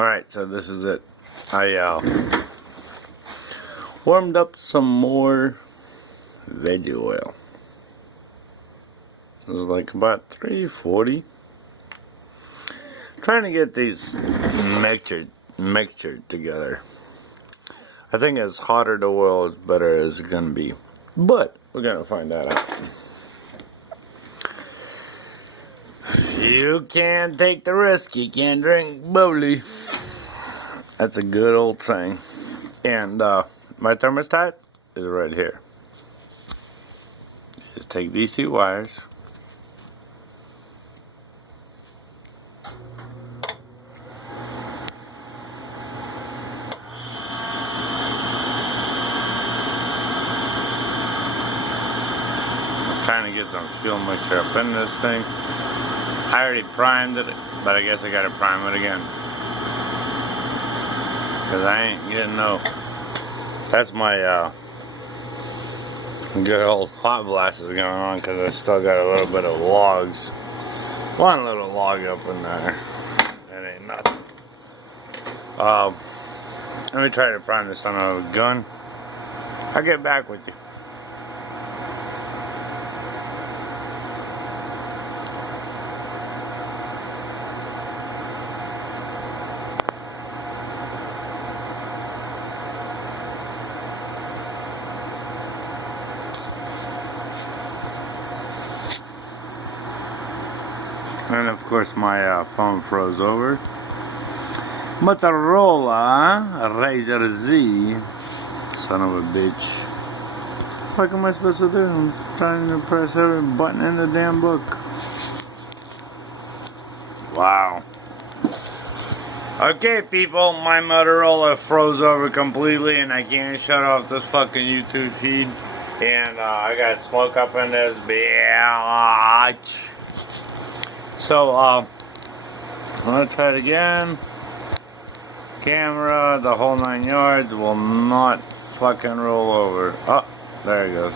Alright, so this is it. I warmed up some more veggie oil. It was like about 340. Trying to get these mixtured together. I think as hotter the oil is better as it's gonna be. But we're gonna find that out. You can't take the risk, you can't drink bubbly. That's a good old saying. And my thermostat is right here. Just take these two wires. Trying to get some fuel mixture up in this thing. I already primed it, but I guess I gotta prime it again. Cause I ain't getting no. That's my good old hot blasters going on, cause I still got a little bit of logs. One little log up in there. That ain't nothing. Let me try to prime this on a gun. I'll get back with you. And of course my phone froze over. Motorola Razr Z. Son of a bitch. What the fuck am I supposed to do? I'm trying to press every button in the damn book. Wow. Okay people, my Motorola froze over completely and I can't shut off this fucking YouTube feed. And I got smoke up in this bitch. So, I'm going to try it again. Camera, the whole 9 yards will not fucking roll over. Oh, there it goes.